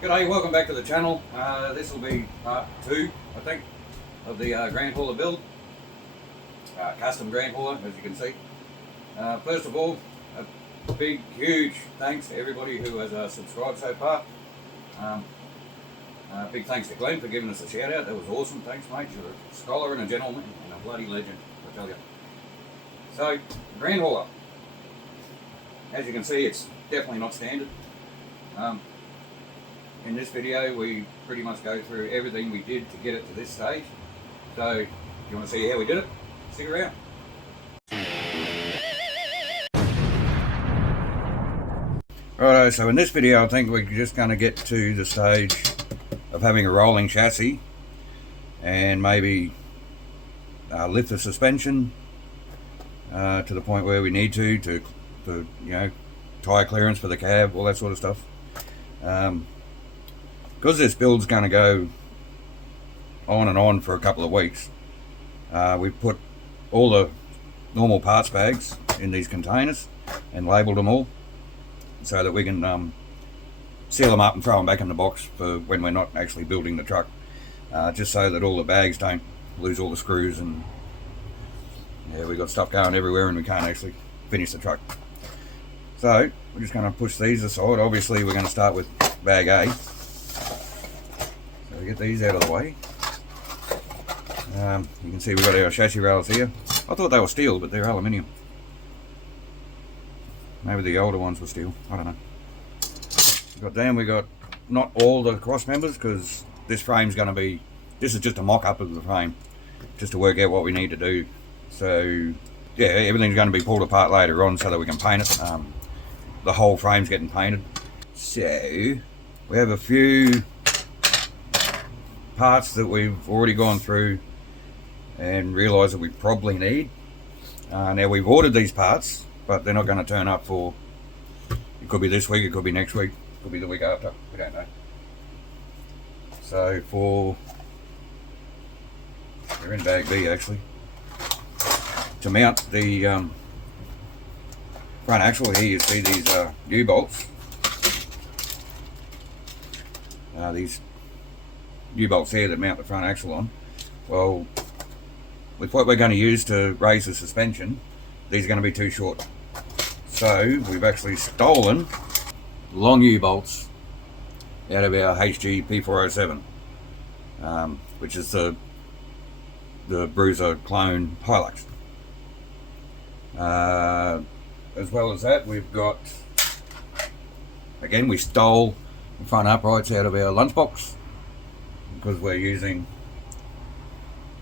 G'day, welcome back to the channel. This will be part 2, I think, of the Grand Hauler build. Custom Grand Hauler, as you can see. First of all, a big, huge thanks to everybody who has subscribed so far. Big thanks to Glenn for giving us a shout out. That was awesome. Thanks, mate. You're a scholar and a gentleman and a bloody legend, I tell you. So, Grand Hauler. As you can see, it's definitely not standard. In this video we pretty much go through everything we did to get it to this stage. So if you want to see how we did it, stick around. Righto, so in this video I think we're just going to get to the stage of having a rolling chassis and maybe lift the suspension to the point where we need to you know, tyre clearance for the cab, all that sort of stuff. Because this build's going to go on and on for a couple of weeks, we've put all the normal parts bags in these containers and labelled them all so that we can seal them up and throw them back in the box for when we're not actually building the truck, just so that all the bags don't lose all the screws and yeah, we've got stuff going everywhere and we can't actually finish the truck. So we're just going to push these aside. Obviously we're going to start with bag A. So we get these out of the way. You can see we've got our chassis rails here. I thought they were steel, but they're aluminium. Maybe the older ones were steel, I don't know. We got not all the cross members, because this frame's going to be, this is just a mock-up of the frame, just to work out what we need to do. So yeah, everything's going to be pulled apart later on so that we can paint it. The whole frame's getting painted. So we have a few parts that we've already gone through and realised that we probably need. Now we've ordered these parts, but they're not going to turn up for, it could be this week, it could be next week, it could be the week after, we don't know. So they're in bag B actually. To mount the front axle here, you see these U-bolts. These U-bolts here that mount the front axle on. Well, with what we're going to use to raise the suspension, these are going to be too short. So we've actually stolen long U-bolts out of our HG P407, which is the Bruiser clone Hilux. As well as that, we've got, again, we stole the front uprights out of our lunchbox because we're using,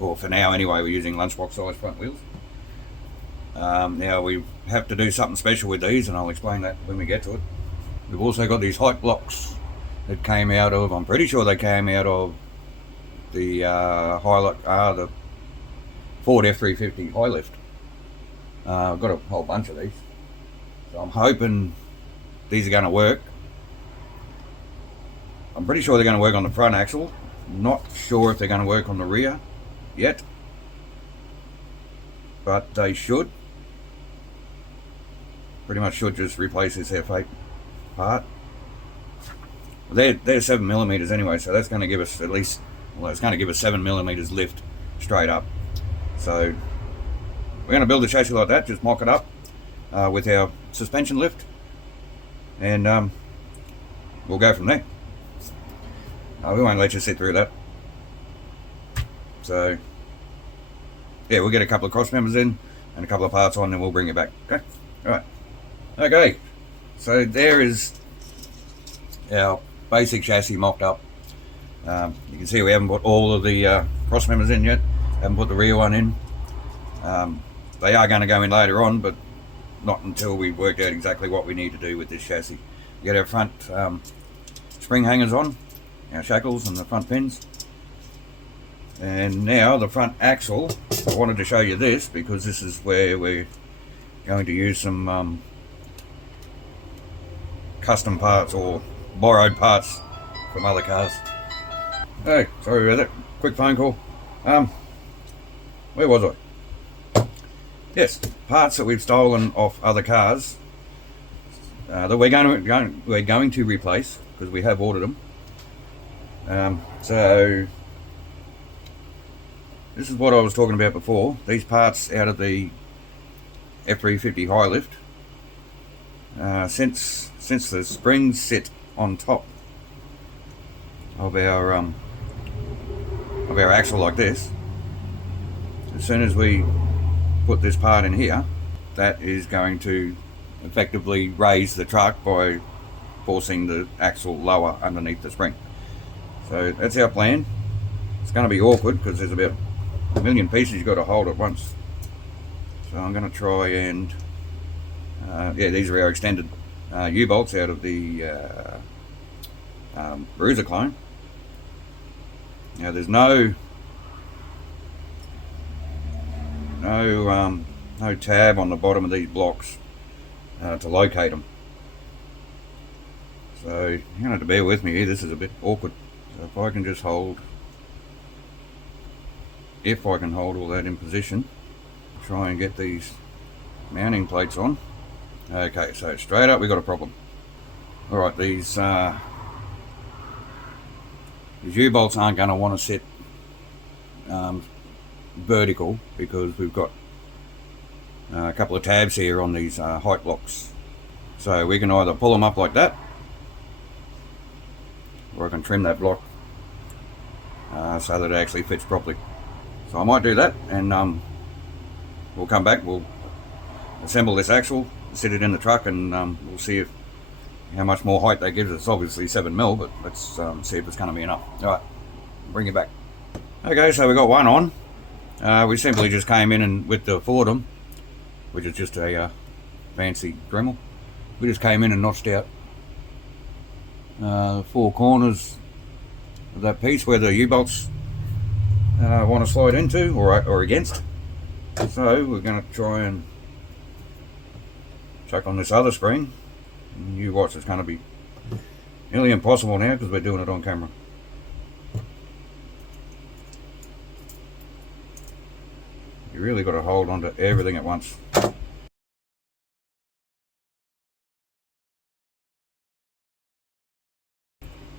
or for now anyway, we're using lunchbox size front wheels. Now we have to do something special with these, and I'll explain that when we get to it. We've also got these height blocks that came out of, I'm pretty sure they came out of the Hilux, the Ford F350 high lift. I've got a whole bunch of these, so I'm hoping these are going to work. I'm pretty sure they're going to work on the front axle. Not sure if they're going to work on the rear yet, but they should. Pretty much should just replace this F8 part. They're 7mm anyway, so that's going to give us at least, well, it's going to give us 7mm lift straight up. So we're going to build a chassis like that, just mock it up with our suspension lift, and we'll go from there. We won't let you sit through that. So yeah, we'll get a couple of cross members in and a couple of parts on, then we'll bring it back. Okay, alright. Okay, so there is our basic chassis mocked up. You can see we haven't put all of the cross members in yet, haven't put the rear one in. They are going to go in later on, but not until we've worked out exactly what we need to do with this chassis. We get our front spring hangers on, our shackles and the front pins. And now the front axle, I wanted to show you this because this is where we're going to use some custom parts or borrowed parts from other cars. Hey, sorry about that, quick phone call. Where was I? Yes, parts that we've stolen off other cars that we're going to replace because we have ordered them. So this is what I was talking about before. These parts out of the F350 high lift, since the springs sit on top of our axle like this, as soon as we put this part in here, that is going to effectively raise the truck by forcing the axle lower underneath the spring. So that's our plan. It's going to be awkward because there's about a million pieces you've got to hold at once. So I'm going to try and yeah, these are our extended U-bolts out of the bruiser clone. Now there's no tab on the bottom of these blocks to locate them. So you're going to have to bear with me here. This is a bit awkward. So if I can just hold, all that in position, try and get these mounting plates on. Okay, so straight up we got a problem. Alright, these U-bolts aren't going to want to sit vertical because we've got a couple of tabs here on these height blocks. So we can either pull them up like that, or I can trim that block so that it actually fits properly. So I might do that, and we'll come back, we'll assemble this axle, sit it in the truck, and we'll see how much more height that gives us. It's obviously 7mm, but let's see if it's going to be enough. Alright, bring it back. Okay, so we got one on. We simply just came in and with the Fordham, which is just a fancy Dremel, we just came in and notched out the four corners of that piece where the U-bolts want to slide into or against. So we're going to try and chuck on this other spring. And you watch, it's going to be nearly impossible now because we're doing it on camera. You really got to hold on to everything at once.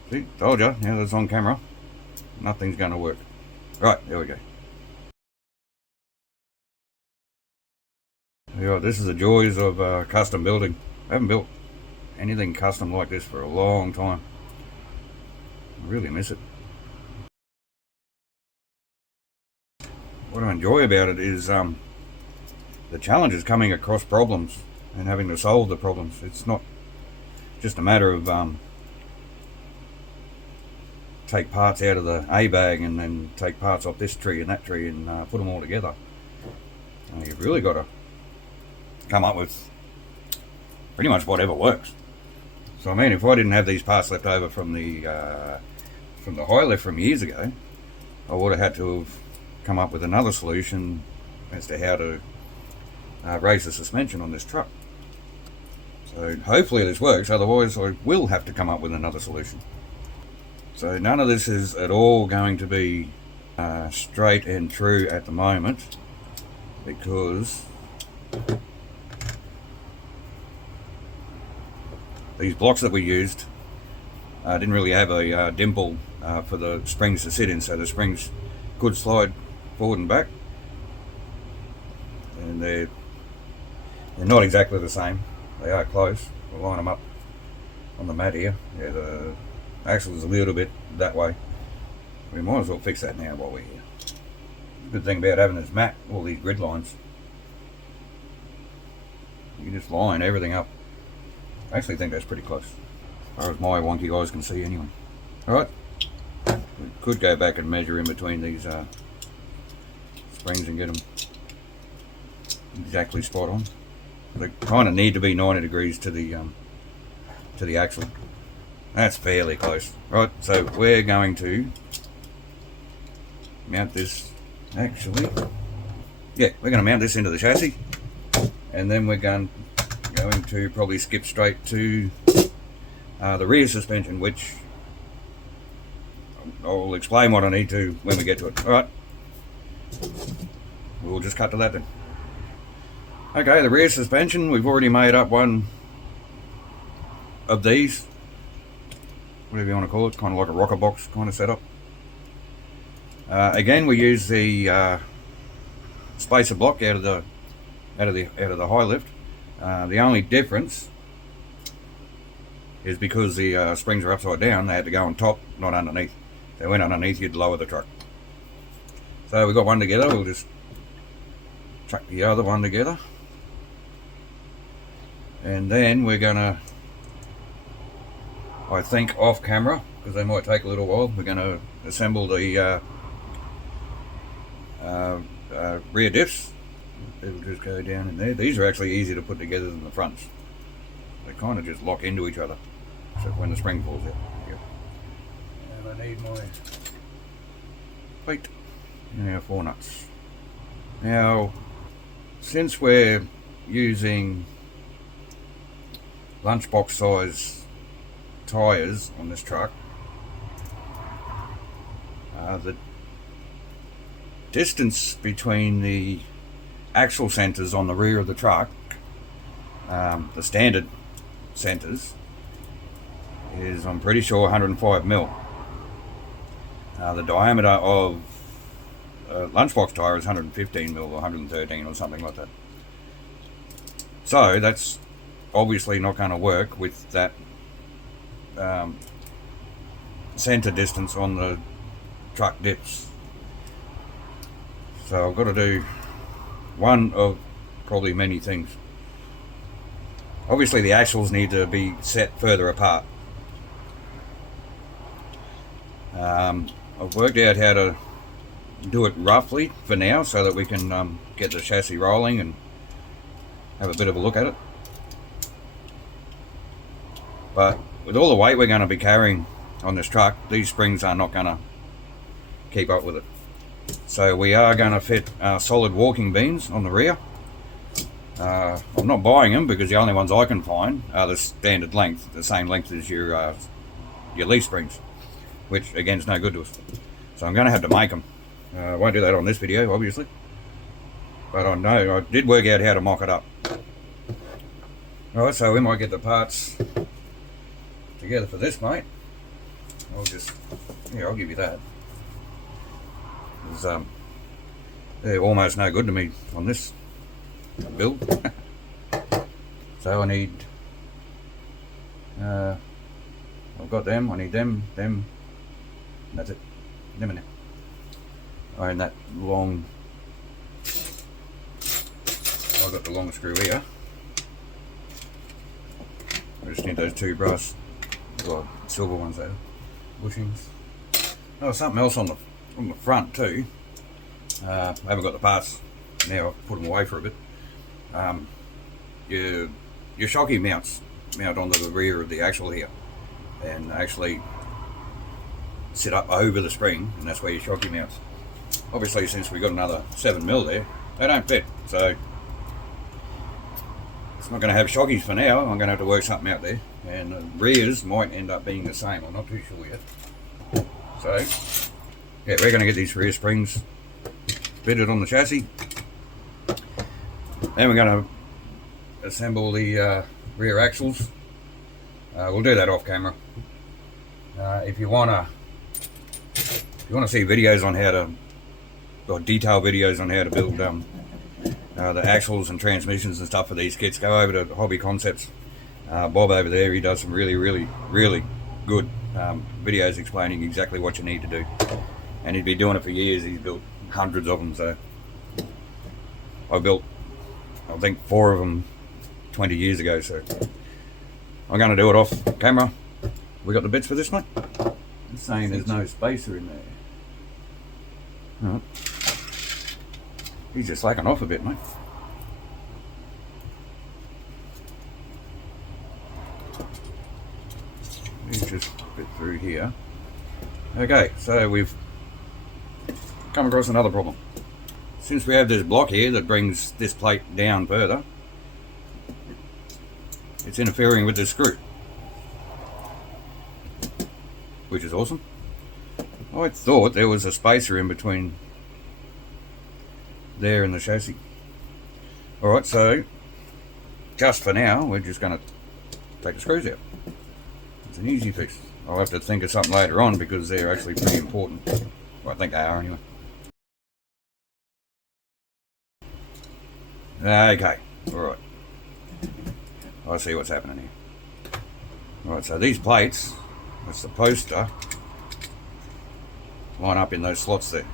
See, told you, now that it's on camera, nothing's going to work. Right, there we go. Yeah, this is the joys of custom building. I haven't built anything custom like this for a long time. I really miss it. What I enjoy about it is the challenge is coming across problems and having to solve the problems. It's not just a matter of take parts out of the A bag and then take parts off this tree and that tree and put them all together. You've really got to come up with pretty much whatever works. So I mean, if I didn't have these parts left over from the high lift from years ago, I would have had to have come up with another solution as to how to raise the suspension on this truck. So hopefully this works, otherwise I will have to come up with another solution. So none of this is at all going to be straight and true at the moment, because these blocks that we used didn't really have a dimple for the springs to sit in, so the springs could slide forward and back, and they're not exactly the same. They are close. We'll line them up on the mat here. Yeah, the axle is a little bit that way. We might as well fix that now while we're here. Good thing about having this mat, all these grid lines, you can just line everything up. I actually think that's pretty close, as far as my wonky eyes can see anyway. Alright, we could go back and measure in between these springs and get them exactly spot on. They kind of need to be 90 degrees to the axle. That's fairly close. Right, so we're going to mount this, actually, yeah, we're going to mount this into the chassis, and then we're going to probably skip straight to the rear suspension, which I'll explain what I need to when we get to it. Alright, we'll just cut to that then. Okay, the rear suspension, we've already made up one of these whatever you want to call it, kind of like a rocker box kind of setup. Again, we use the spacer block out of the high lift. The only difference is because the springs are upside down, they had to go on top, not underneath. If they went underneath, you'd lower the truck. So we got one together. We'll just chuck the other one together, and then we're gonna, I think off camera, because they might take a little while, we're gonna assemble the rear diffs. It'll just go down in there. These are actually easier to put together than the fronts. They kind of just lock into each other, except when the spring falls out. Yep. And I need my plate. Now 4 nuts. Now, since we're using lunchbox size tyres on this truck, the distance between the axle centres on the rear of the truck, the standard centres, is, I'm pretty sure, 105 mil. The diameter of a lunchbox tyre is 115 mil or 113 or something like that. So that's obviously not going to work with that centre distance on the truck dips. So I've got to do one of probably many things. Obviously the axles need to be set further apart. I've worked out how to do it roughly for now so that we can get the chassis rolling and have a bit of a look at it. But with all the weight we're going to be carrying on this truck, these springs are not going to keep up with it. So we are going to fit solid walking beams on the rear. I'm not buying them because the only ones I can find are the standard length, the same length as your leaf springs, which again is no good to us. So I'm going to have to make them. I won't do that on this video, obviously, but I know I did work out how to mock it up. Alright, so we might get the parts together for this, mate. I'll give you that. They're almost no good to me on this build. So I need, I've got them, I need them, that's it, them and them. And that long, I've got the long screw here. I just need those 2 brass, well, silver ones there, bushings. Oh, something else on the front too. I haven't got the parts now, I've put them away for a bit. Your shocky mounts mount onto the rear of the axle here and actually sit up over the spring, and that's where your shocky mounts. Obviously, since we've got another 7 mil there, they don't fit, so it's not going to have shockies for now. I'm going to have to work something out there, and the rears might end up being the same. I'm not too sure yet. So yeah, we're going to get these rear springs fitted on the chassis. Then we're going to assemble the rear axles. We'll do that off camera. If you want to see videos on how to, or detailed videos on how to build the axles and transmissions and stuff for these kits, go over to Hobby Concepts. Bob over there, he does some really good videos explaining exactly what you need to do, and he'd been doing it for years. He's built hundreds of them, so I built, I think, 4 of them 20 years ago, so I'm going to do it off camera. We got the bits for this one? It's saying there's no spacer in there. Alright. He's just slacking off a bit, mate. He's just a bit through here. Okay, so we've come across another problem. Since we have this block here that brings this plate down further, it's interfering with the screw, which is awesome. I thought there was a spacer in between there and the chassis. Alright, so just for now, we're just going to take the screws out. It's an easy fix. I'll have to think of something later on because they're actually pretty important. Well, I think they are anyway. Okay, alright. I see what's happening here. Alright, so these plates are supposed to line up in those slots there.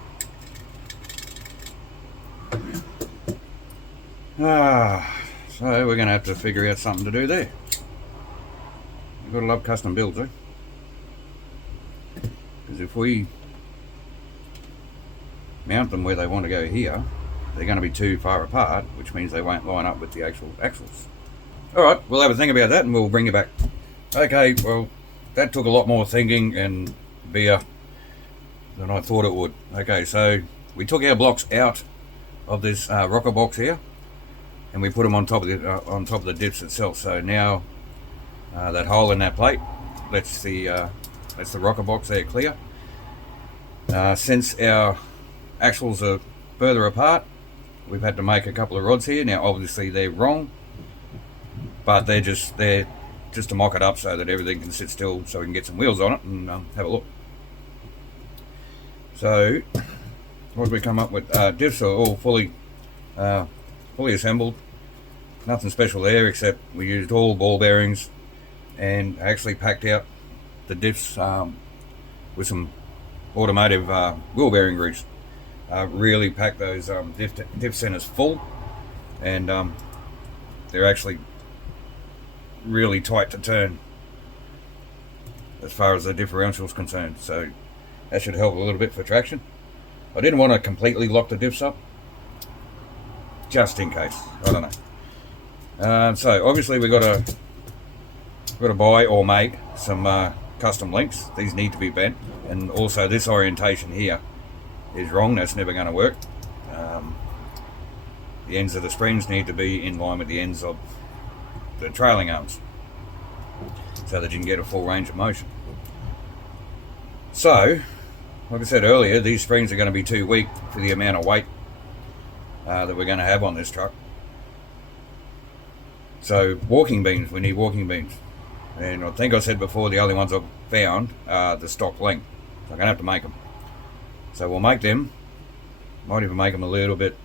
So we're going to have to figure out something to do there. You've got to love custom builds, eh? Because if we mount them where they want to go here, they're going to be too far apart, which means they won't line up with the actual axles. Alright, we'll have a think about that and we'll bring you back. Okay, well, that took a lot more thinking and beer than I thought it would. Okay, so we took our blocks out of this rocker box here, and we put them on top of the dips itself. So now that hole in that plate lets the rocker box there clear. Since our axles are further apart, we've had to make a couple of rods here. Now obviously they're wrong, but they're just to mock it up so that everything can sit still, so we can get some wheels on it and have a look. So what did we come up with? Diffs are all fully assembled. Nothing special there, except we used all ball bearings and actually packed out the diffs with some automotive wheel bearing grease. Really packed those diff centers full, and they're actually really tight to turn as far as the differential is concerned, so that should help a little bit for traction. I didn't want to completely lock the diffs up, just in case. I don't know. So obviously we've got to buy or make some custom links. These need to be bent, and also this orientation here is wrong. That's never going to work. The ends of the springs need to be in line with the ends of the trailing arms, so that you can get a full range of motion. So, like I said earlier, these springs are going to be too weak for the amount of weight that we're going to have on this truck. So walking beams, we need walking beams. And I think I said before, the only ones I've found are the stock length. So I'm going to have to make them. So we'll make them. Might even make them a little bit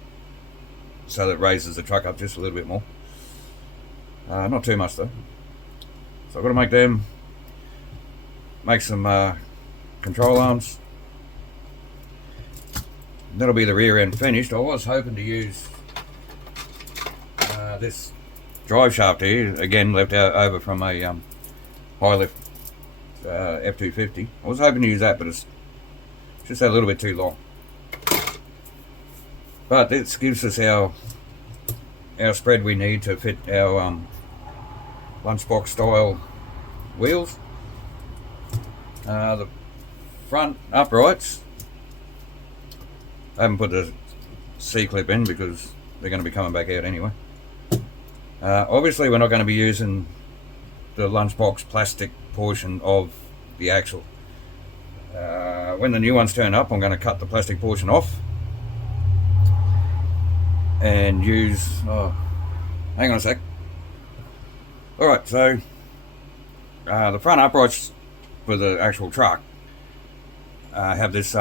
so that it raises the truck up just a little bit more. Not too much though. So I've got to make them. Make some control arms. That'll be the rear end finished. I was hoping to use this drive shaft here, again left out over from a high lift F250. I was hoping to use that, but it's just a little bit too long. But this gives us our spread we need to fit our lunchbox style wheels. The front uprights, I haven't put the C-clip in because they're going to be coming back out anyway. Obviously we're not going to be using the lunchbox plastic portion of the axle. When the new ones turn up, I'm going to cut the plastic portion off and use, hang on a sec. Alright, so the front uprights for the actual truck have this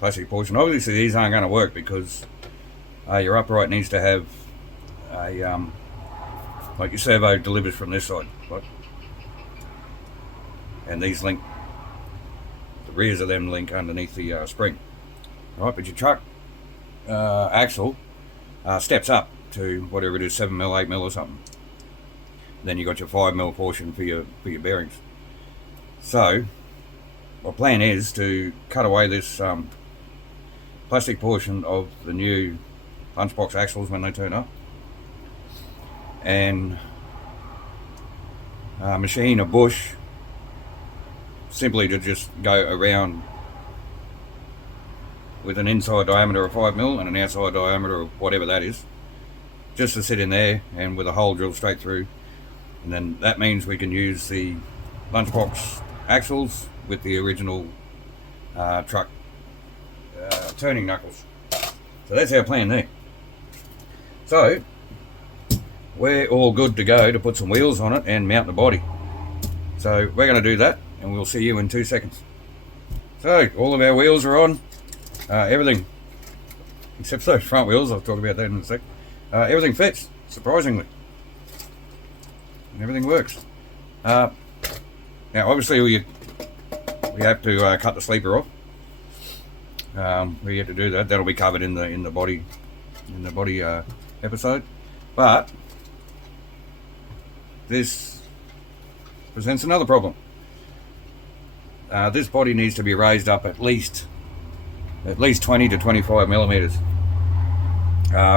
plastic portion. Obviously these aren't going to work because your upright needs to have a like your servo delivers from this side, right? And these link, the rears of them link underneath the spring. Right, but your truck axle steps up to whatever it is, 7mm, 8mm or something. Then you got your 5mm portion for your bearings. So my plan is to cut away this plastic portion of the new lunchbox axles when they turn up, and machine a bush simply to just go around with an inside diameter of 5mm and an outside diameter of whatever that is, just to sit in there and with a hole drilled straight through. And then that means we can use the lunchbox axles with the original truck turning knuckles. So that's our plan there. So we're all good to go to put some wheels on it and mount the body. So we're going to do that. and we'll see you in 2 seconds. So all of our wheels are on, everything except those front wheels, I'll talk about that in a sec. Everything fits, surprisingly, and everything works. Now obviously we have to cut the sleeper off. We have to do that. That'll be covered in the body episode. But this presents another problem. This body needs to be raised up at least 20 to 25 millimeters,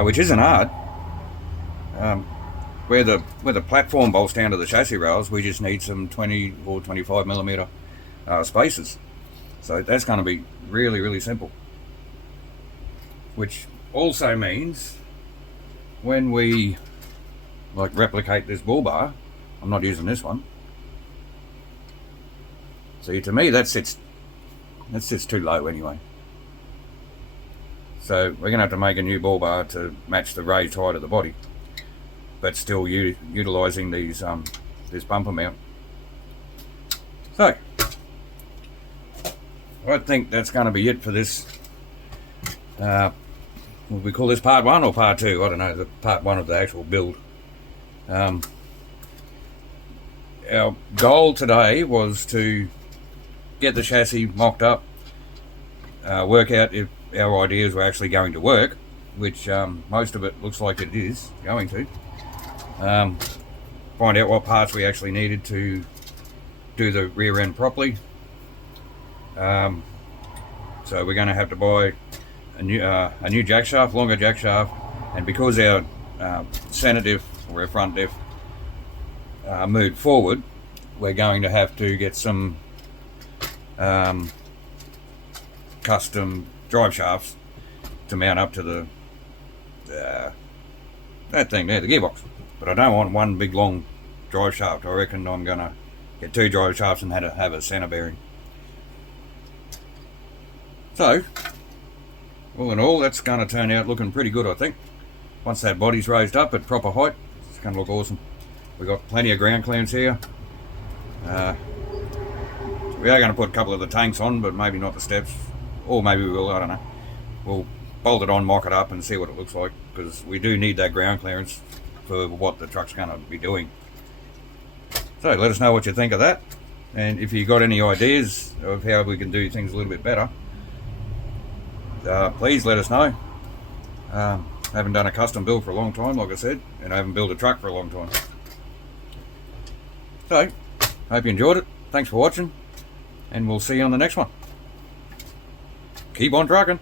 which isn't hard. Where the platform bolts down to the chassis rails, we just need some 20 or 25 millimeter spaces. So that's going to be really, really simple. Which also means when we replicate this bull bar, I'm not using this one. See, to me that sits too low anyway. So we're going to have to make a new bull bar to match the raised height of the body, but still utilising these this bumper mount. So I think that's going to be it for this. Will we call this part 1 or part 2? I don't know, the part 1 of the actual build. Our goal today was to get the chassis mocked up, work out if our ideas were actually going to work, which most of it looks like it is going to. Find out what parts we actually needed to do the rear end properly. So we're going to have to buy a new jack shaft, longer jack shaft, and because our center diff or our front diff moved forward, we're going to have to get some custom drive shafts to mount up to the that thing there, the gearbox. But I don't want one big long drive shaft. I reckon I'm going to get 2 drive shafts and have a center bearing. So all in all, that's going to turn out looking pretty good, I think. Once that body's raised up at proper height, it's going to look awesome. We've got plenty of ground clearance here. We are going to put a couple of the tanks on, but maybe not the steps, or maybe we will, I don't know. We'll bolt it on, mock it up and see what it looks like, because we do need that ground clearance for what the truck's going to be doing. So let us know what you think of that, and if you got any ideas of how we can do things a little bit better, please let us know. I haven't done a custom build for a long time, like I said, and I haven't built a truck for a long time. So, hope you enjoyed it. Thanks for watching, and we'll see you on the next one. Keep on trucking.